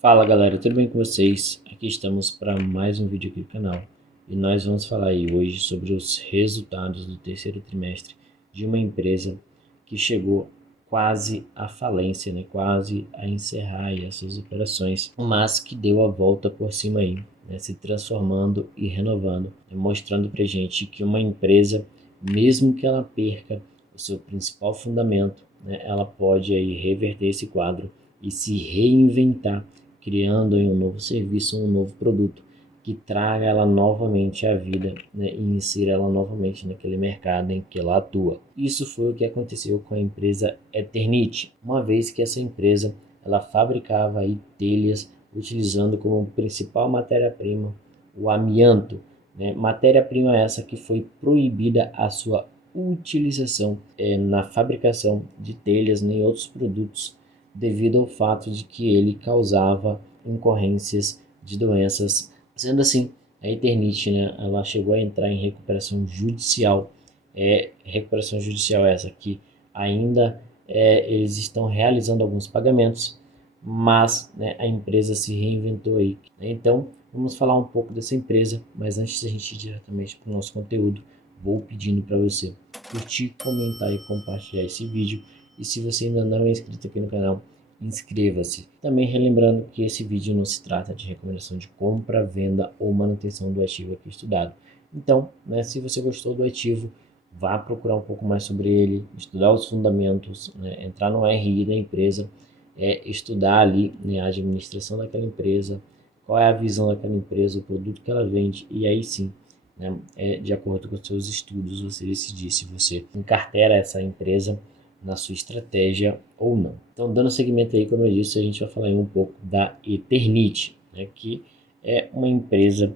Fala galera, tudo bem com vocês? Aqui estamos para mais um vídeo aqui do canal e nós vamos falar aí hoje sobre os resultados do terceiro trimestre de uma empresa que chegou quase à falência, né? Quase a encerrar aí as suas operações, mas que deu a volta por cima aí, né? Se transformando e renovando, né? Mostrando pra gente que uma empresa, mesmo que ela perca o seu principal fundamento, né? Ela pode aí reverter esse quadro e se reinventar, criando aí um novo serviço, um novo produto que traga ela novamente à vida, né, e insira ela novamente naquele mercado em que ela atua. Isso foi o que aconteceu com a empresa Eternit, uma vez que essa empresa ela fabricava aí telhas utilizando como principal matéria-prima o amianto, né, matéria-prima essa que foi proibida a sua utilização na fabricação de telhas nem outros produtos devido ao fato de que ele causava incorrências de doenças. Sendo assim, a Eternit, né, ela chegou a entrar em recuperação judicial. Recuperação judicial essa que ainda eles estão realizando alguns pagamentos, mas né, a empresa se reinventou aí. Então, vamos falar um pouco dessa empresa, mas antes da gente ir diretamente para o nosso conteúdo, vou pedindo para você curtir, comentar e compartilhar esse vídeo. E se você ainda não é inscrito aqui no canal, inscreva-se. Também relembrando que esse vídeo não se trata de recomendação de compra, venda ou manutenção do ativo aqui estudado. Então, né, se você gostou do ativo, vá procurar um pouco mais sobre ele, estudar os fundamentos, né, entrar no RI da empresa, estudar ali, né, a administração daquela empresa, qual é a visão daquela empresa, o produto que ela vende, e aí sim, né, de acordo com os seus estudos, você decidir se você encartera essa empresa na sua estratégia ou não. Então, dando seguimento aí, como eu disse, a gente vai falar aí um pouco da Eternit, né, que é uma empresa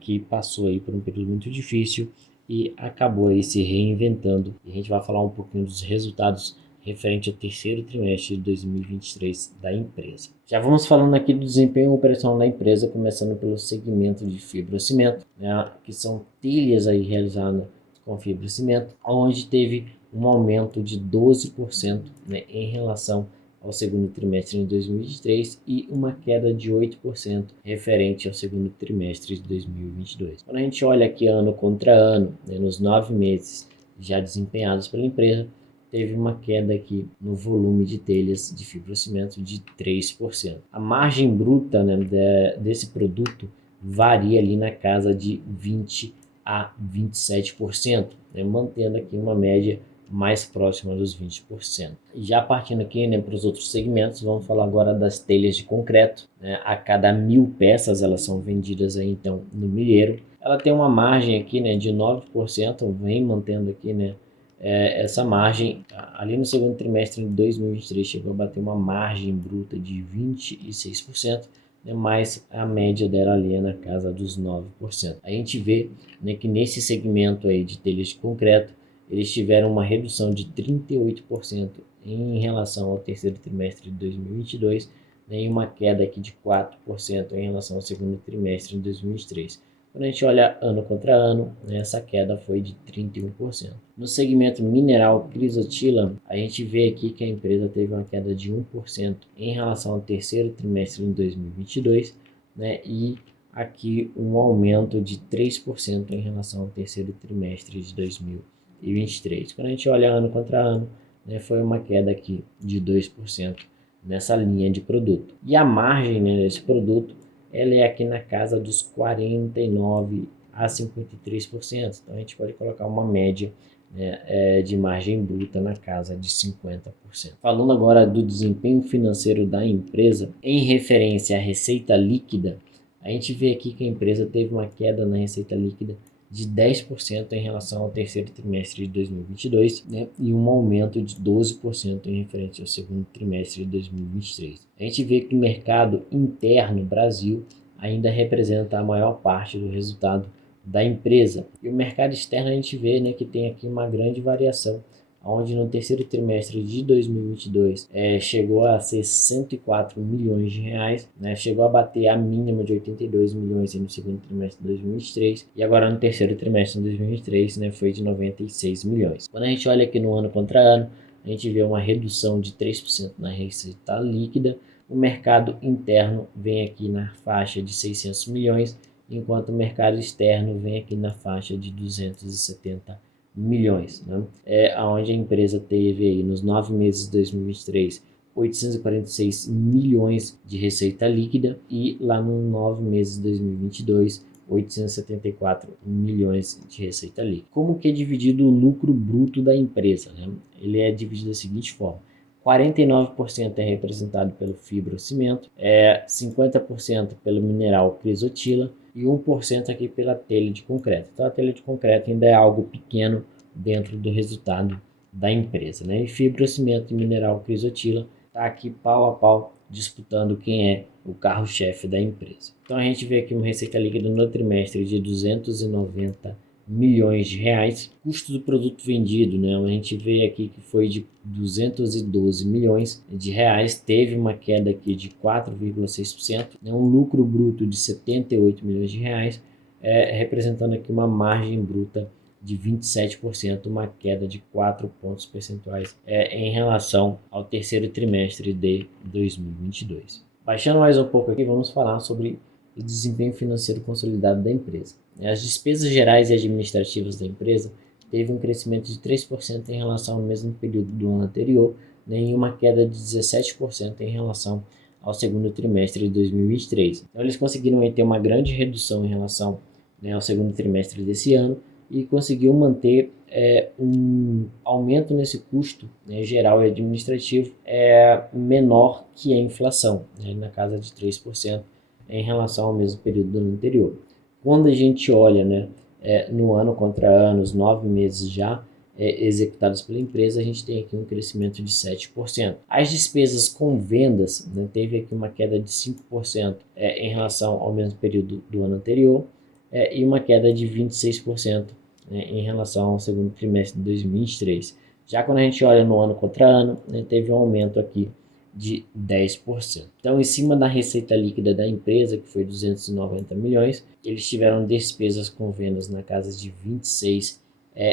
que passou aí por um período muito difícil e acabou aí se reinventando. E a gente vai falar um pouquinho dos resultados referente ao terceiro trimestre de 2023 da empresa. Já vamos falando aqui do desempenho operacional da empresa, começando pelo segmento de fibrocimento, né, que são telhas aí realizadas com fibrocimento, onde teve um aumento de 12%, né, em relação ao segundo trimestre de 2023 e uma queda de 8% referente ao segundo trimestre de 2022. Quando a gente olha aqui ano contra ano, né, nos 9 meses já desempenhados pela empresa, teve uma queda aqui no volume de telhas de fibrocimento de 3%. A margem bruta, né, desse produto varia ali na casa de 20 a 27%, né, mantendo aqui uma média mais próxima dos 20%. Já partindo aqui, né, para os outros segmentos, vamos falar agora das telhas de concreto, né? A cada 1.000 peças elas são vendidas aí, então, no milheiro. Ela tem uma margem aqui, né, de 9%, vem mantendo aqui, né, essa margem. Ali no segundo trimestre de 2023 chegou a bater uma margem bruta de 26%, né, mas a média dela ali é na casa dos 9%. A gente vê, né, que nesse segmento aí de telhas de concreto, eles tiveram uma redução de 38% em relação ao terceiro trimestre de 2022, né, e uma queda aqui de 4% em relação ao segundo trimestre de 2023. Quando a gente olha ano contra ano, né, essa queda foi de 31%. No segmento mineral crisotila, a gente vê aqui que a empresa teve uma queda de 1% em relação ao terceiro trimestre de 2022, né, e aqui um aumento de 3% em relação ao terceiro trimestre de 2023. Quando a gente olha ano contra ano, né, foi uma queda aqui de 2% nessa linha de produto. E a margem, né, desse produto, ela é aqui na casa dos 49% a 53%. Então a gente pode colocar uma média, né, de margem bruta na casa de 50%. Falando agora do desempenho financeiro da empresa, em referência à receita líquida, a gente vê aqui que a empresa teve uma queda na receita líquida de 10% em relação ao terceiro trimestre de 2022, né, e um aumento de 12% em referente ao segundo trimestre de 2023. A gente vê que o mercado interno Brasil ainda representa a maior parte do resultado da empresa. E o mercado externo a gente vê, né, que tem aqui uma grande variação, onde no terceiro trimestre de 2022 chegou a ser 104 milhões de reais, né? Chegou a bater a mínima de 82 milhões no segundo trimestre de 2023 e agora no terceiro trimestre de 2023, né, foi de 96 milhões. Quando a gente olha aqui no ano contra ano, a gente vê uma redução de 3% na receita líquida, o mercado interno vem aqui na faixa de 600 milhões, enquanto o mercado externo vem aqui na faixa de 270 milhões, né? Onde a empresa teve aí nos 9 meses de 2023 846 milhões de receita líquida e lá nos 9 meses de 2022 874 milhões de receita líquida. Como que é dividido o lucro bruto da empresa, né? Ele é dividido da seguinte forma: 49% é representado pelo fibrocimento, 50% pelo mineral crisotila e 1% aqui pela telha de concreto. Então a telha de concreto ainda é algo pequeno dentro do resultado da empresa, né? E fibrocimento e mineral crisotila está aqui pau a pau disputando quem é o carro-chefe da empresa. Então a gente vê aqui uma receita líquida no trimestre de 290 milhões de reais. Custo do produto vendido, né? A gente vê aqui que foi de 212 milhões de reais, teve uma queda aqui de 4,6%, né? Um lucro bruto de 78 milhões de reais, representando aqui uma margem bruta de 27%, uma queda de 4 pontos percentuais em relação ao terceiro trimestre de 2022. Baixando mais um pouco aqui, vamos falar sobre o desempenho financeiro consolidado da empresa. As despesas gerais e administrativas da empresa teve um crescimento de 3% em relação ao mesmo período do ano anterior, né, e uma queda de 17% em relação ao segundo trimestre de 2023. Então eles conseguiram ter uma grande redução em relação, né, ao segundo trimestre desse ano, e conseguiu manter um aumento nesse custo, né, geral e administrativo menor que a inflação, né, na casa de 3% em relação ao mesmo período do ano anterior. Quando a gente olha, né, no ano contra ano, os 9 meses já executados pela empresa, a gente tem aqui um crescimento de 7%. As despesas com vendas, né, teve aqui uma queda de 5% em relação ao mesmo período do ano anterior, e uma queda de 26% em relação ao segundo trimestre de 2023. Já quando a gente olha no ano contra ano, né, teve um aumento aqui de 10%. Então, em cima da receita líquida da empresa, que foi 290 milhões, eles tiveram despesas com vendas na casa de 26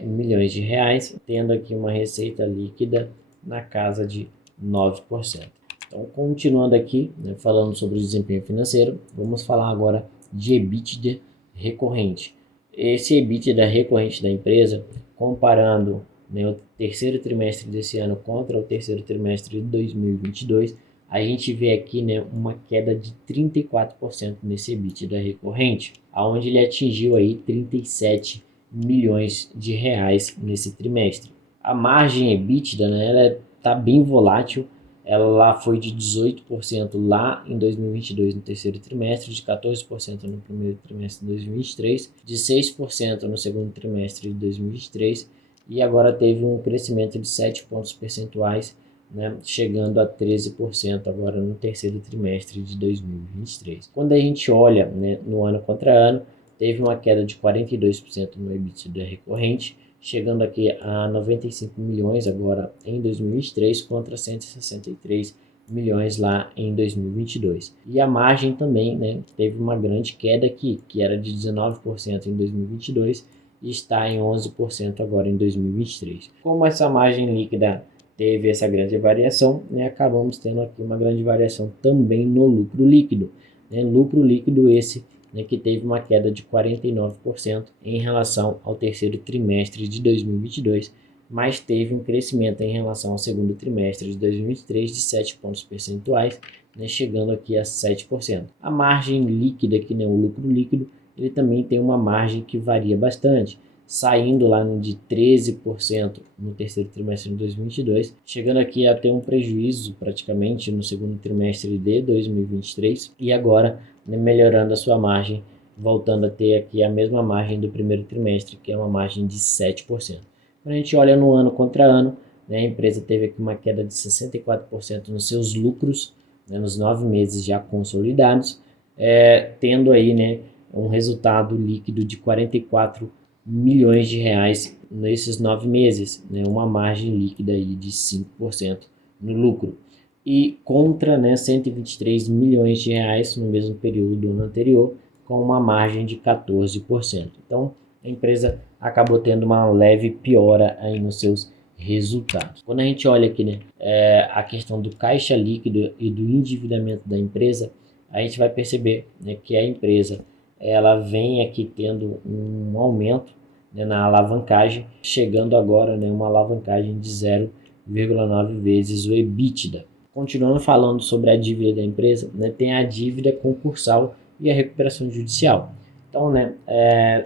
milhões de reais, tendo aqui uma receita líquida na casa de 9%. Então, continuando aqui, né, falando sobre o desempenho financeiro, vamos falar agora de EBITDA recorrente. Esse EBITDA recorrente da empresa, comparando, né, o terceiro trimestre desse ano contra o terceiro trimestre de 2022, a gente vê aqui, né, uma queda de 34% nesse EBITDA recorrente, aonde ele atingiu aí 37 milhões de reais nesse trimestre. A margem EBITDA, né, ela está bem volátil. Ela foi de 18% lá em 2022 no terceiro trimestre, de 14% no primeiro trimestre de 2023, de 6% no segundo trimestre de 2023 e agora teve um crescimento de 7 pontos percentuais, né, chegando a 13% agora no terceiro trimestre de 2023. Quando a gente olha, né, no ano contra ano, teve uma queda de 42% no EBITDA recorrente, chegando aqui a 95 milhões agora em 2023 contra 163 milhões lá em 2022. E a margem também, né, teve uma grande queda aqui, que era de 19% em 2022 e está em 11% agora em 2023. Como essa margem líquida teve essa grande variação, né, acabamos tendo aqui uma grande variação também no lucro líquido. Né, lucro líquido esse, né, que teve uma queda de 49% em relação ao terceiro trimestre de 2022, mas teve um crescimento em relação ao segundo trimestre de 2023 de 7 pontos percentuais, né, chegando aqui a 7%. A margem líquida, aqui, né, o lucro líquido, ele também tem uma margem que varia bastante, saindo lá de 13% no terceiro trimestre de 2022, chegando aqui a ter um prejuízo praticamente no segundo trimestre de 2023 e agora, né, melhorando a sua margem, voltando a ter aqui a mesma margem do primeiro trimestre, que é uma margem de 7%. Quando a gente olha no ano contra ano, né, a empresa teve aqui uma queda de 64% nos seus lucros, né, nos 9 meses já consolidados, tendo aí, né, um resultado líquido de 44 milhões de reais nesses 9 meses, né, uma margem líquida aí de 5% no lucro. E contra, né, 123 milhões de reais no mesmo período do ano anterior, com uma margem de 14%. Então, a empresa acabou tendo uma leve piora aí nos seus resultados. Quando a gente olha aqui, né, a questão do caixa líquido e do endividamento da empresa, a gente vai perceber, né, que a empresa ela vem aqui tendo um aumento, né, na alavancagem, chegando agora, né, uma alavancagem de 0,9 vezes o EBITDA. Continuando falando sobre a dívida da empresa, né, tem a dívida concursal e a recuperação judicial. Então, né,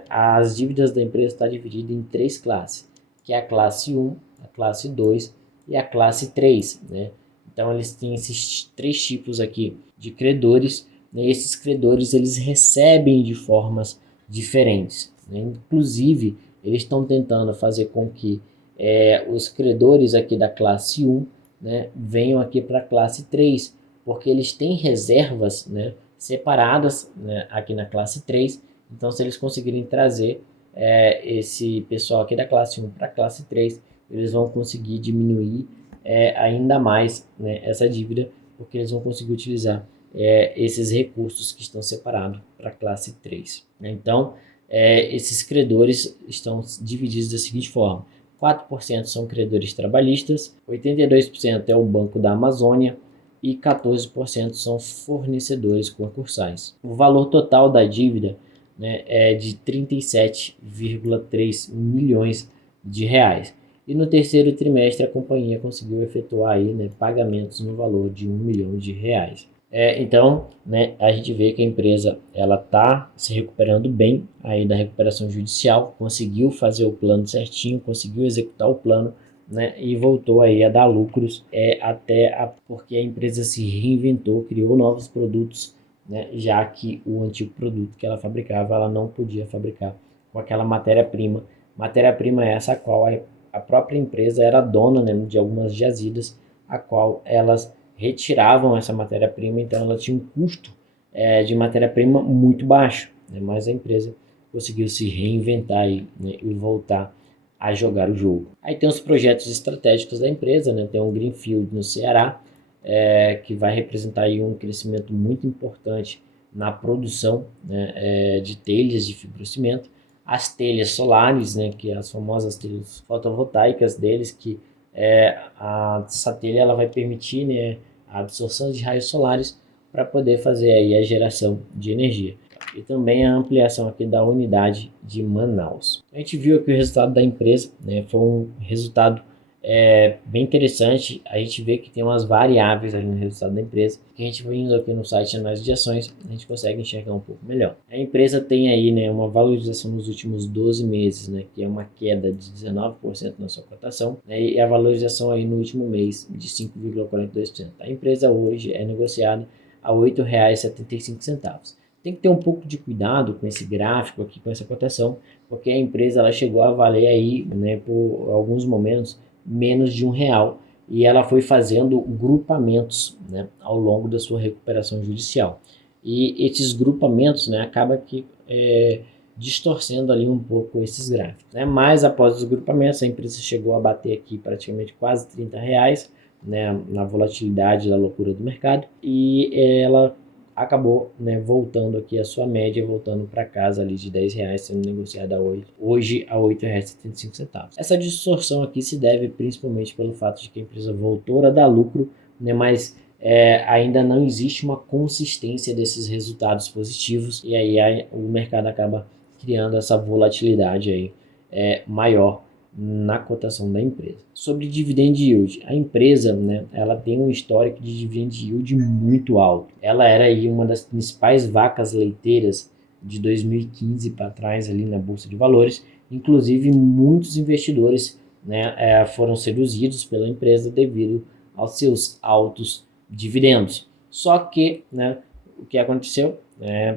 as dívidas da empresa estão divididas em 3 classes, que é a classe 1, a classe 2 e a classe 3, né? Então, eles têm esses 3 tipos aqui de credores, né? Esses credores, eles recebem de formas diferentes, né? Inclusive, eles estão tentando fazer com que os credores aqui da classe 1, né, venham aqui para a classe 3, porque eles têm reservas, né, separadas, né, aqui na classe 3. Então, se eles conseguirem trazer esse pessoal aqui da classe 1 para a classe 3, eles vão conseguir diminuir ainda mais, né, essa dívida, porque eles vão conseguir utilizar esses recursos que estão separados para a classe 3. Então, esses credores estão divididos da seguinte forma: 4% são credores trabalhistas, 82% é o Banco da Amazônia e 14% são fornecedores concursais. O valor total da dívida, né, é de 37,3 milhões de reais. E no terceiro trimestre a companhia conseguiu efetuar aí, né, pagamentos no valor de 1 milhão de reais. Então, né, a gente vê que a empresa ela está se recuperando bem aí da recuperação judicial, conseguiu fazer o plano certinho, conseguiu executar o plano, né, e voltou aí a dar lucros, porque a empresa se reinventou, criou novos produtos, né, já que o antigo produto que ela fabricava, ela não podia fabricar com aquela matéria-prima. Matéria-prima essa a qual a própria empresa era dona, né, de algumas jazidas, a qual elas retiravam essa matéria-prima, então ela tinha um custo de matéria-prima muito baixo, né, mas a empresa conseguiu se reinventar aí, né, e voltar a jogar o jogo. Aí tem os projetos estratégicos da empresa, né, tem um Greenfield no Ceará, que vai representar aí um crescimento muito importante na produção, né, de telhas de fibrocimento, as telhas solares, né, que é as famosas telhas fotovoltaicas deles, que essa telha ela vai permitir, né, a absorção de raios solares para poder fazer aí a geração de energia. E também a ampliação aqui da unidade de Manaus. A gente viu aqui o resultado da empresa, né, foi um resultado bem interessante. A gente vê que tem umas variáveis ali no resultado da empresa, que a gente vindo aqui no site de análise de ações, a gente consegue enxergar um pouco melhor. A empresa tem aí, né, uma valorização nos últimos 12 meses, né, que é uma queda de 19% na sua cotação, né, e a valorização aí no último mês de 5,42%. A empresa hoje é negociada a R$ 8,75. Tem que ter um pouco de cuidado com esse gráfico aqui, com essa cotação, porque a empresa ela chegou a valer aí, né, por alguns momentos menos de R$ 1, e ela foi fazendo grupamentos, né, ao longo da sua recuperação judicial. E esses grupamentos, né, acaba que distorcendo ali um pouco esses gráficos, né? Mas após os grupamentos, a empresa chegou a bater aqui praticamente quase R$ 30, né, na volatilidade da loucura do mercado, e ela acabou, né, voltando aqui a sua média, voltando para casa ali de R$ 10, sendo negociada hoje a R$ 8,75. Essa distorção aqui se deve principalmente pelo fato de que a empresa voltou a dar lucro, né, mas ainda não existe uma consistência desses resultados positivos, e aí o mercado acaba criando essa volatilidade aí maior na cotação da empresa. Sobre dividend yield, a empresa, né, ela tem um histórico de dividend yield muito alto. Ela era aí uma das principais vacas leiteiras de 2015 para trás ali na bolsa de valores. Inclusive muitos investidores, né, foram seduzidos pela empresa devido aos seus altos dividendos. Só que, né, o que aconteceu?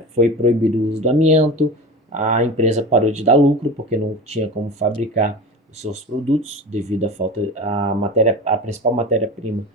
Foi proibido o uso do amianto, a empresa parou de dar lucro porque não tinha como fabricar os seus produtos devido à falta a principal matéria-prima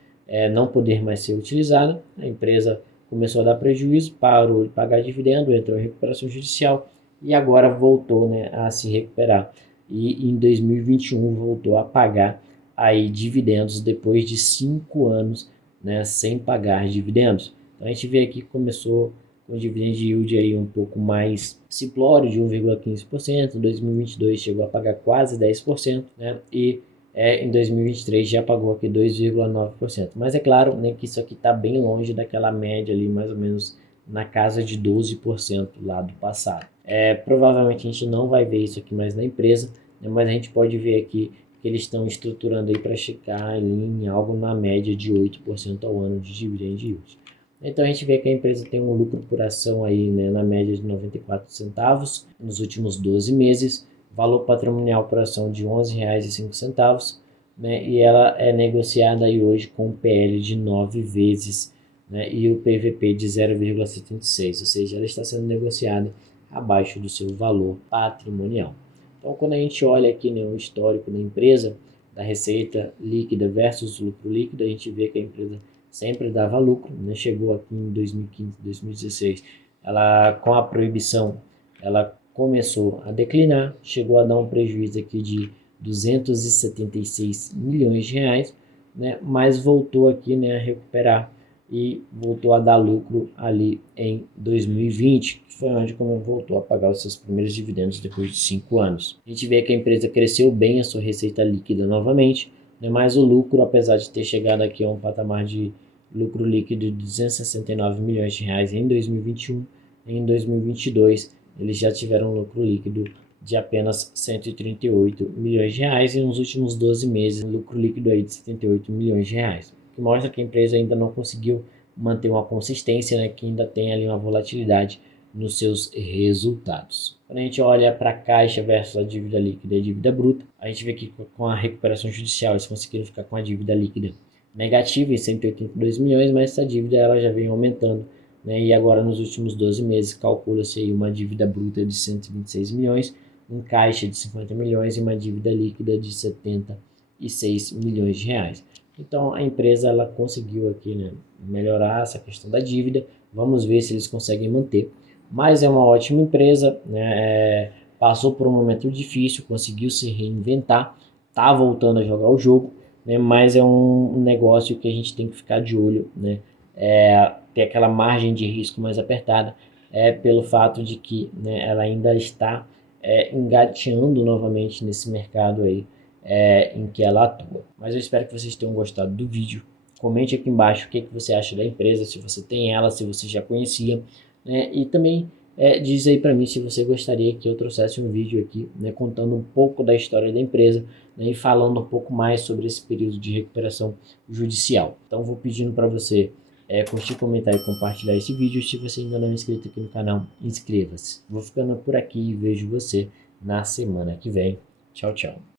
não poder mais ser utilizada. A empresa começou a dar prejuízo, parou de pagar dividendo, entrou em recuperação judicial e agora voltou, né, a se recuperar. E em 2021 voltou a pagar aí dividendos depois de 5 anos, né, sem pagar dividendos. Então a gente vê aqui que começou com dividend yield aí um pouco mais simplório, de 1,15%, em 2022 chegou a pagar quase 10%, né, e em 2023 já pagou aqui 2,9%. Mas é claro, né, que isso aqui está bem longe daquela média ali, mais ou menos na casa de 12% lá do passado. Provavelmente a gente não vai ver isso aqui mais na empresa, né, mas a gente pode ver aqui que eles estão estruturando aí para chegar ali em algo na média de 8% ao ano de dividend yield. Então a gente vê que a empresa tem um lucro por ação aí, né, na média de 94 centavos nos últimos 12 meses, valor patrimonial por ação de R$ 11,05, né, e ela é negociada aí hoje com um PL de 9 vezes, né, e o PVP de 0,76, ou seja, ela está sendo negociada abaixo do seu valor patrimonial. Então, quando a gente olha aqui, né, o histórico da empresa, da receita líquida versus lucro líquido, a gente vê que a empresa sempre dava lucro, né? Chegou aqui em 2015, 2016, ela, com a proibição, ela começou a declinar, chegou a dar um prejuízo aqui de 276 milhões de reais, né? Mas voltou aqui, né, a recuperar e voltou a dar lucro ali em 2020, que foi onde voltou a pagar os seus primeiros dividendos depois de 5 anos. A gente vê que a empresa cresceu bem a sua receita líquida novamente, né, mas o lucro, apesar de ter chegado aqui a um patamar de lucro líquido de 269 milhões de reais em 2021, em 2022 eles já tiveram um lucro líquido de apenas 138 milhões de reais e nos últimos 12 meses lucro líquido aí de 78 milhões de reais, que mostra que a empresa ainda não conseguiu manter uma consistência, né, que ainda tem ali uma volatilidade nos seus resultados. Quando a gente olha para a caixa versus a dívida líquida e a dívida bruta, a gente vê que com a recuperação judicial eles conseguiram ficar com a dívida líquida negativa em 182 milhões, mas essa dívida ela já vem aumentando, né? E agora nos últimos 12 meses calcula-se aí uma dívida bruta de 126 milhões, um caixa de 50 milhões e uma dívida líquida de 76 milhões de reais. Então a empresa ela conseguiu aqui, né, melhorar essa questão da dívida. Vamos ver se eles conseguem manter. Mas é uma ótima empresa, né? Passou por um momento difícil, conseguiu se reinventar, está voltando a jogar o jogo, né? Mas é um negócio que a gente tem que ficar de olho, né? Ter aquela margem de risco mais apertada, pelo fato de que, né, ela ainda está engateando novamente nesse mercado aí, em que ela atua. Mas eu espero que vocês tenham gostado do vídeo. Comente aqui embaixo o que você acha da empresa, se você tem ela, se você já conhecia, né? E também diz aí para mim se você gostaria que eu trouxesse um vídeo aqui, né, contando um pouco da história da empresa, né, e falando um pouco mais sobre esse período de recuperação judicial. Então vou pedindo para você curtir, comentar e compartilhar esse vídeo. Se você ainda não é inscrito aqui no canal, inscreva-se. Vou ficando por aqui e vejo você na semana que vem. Tchau, tchau.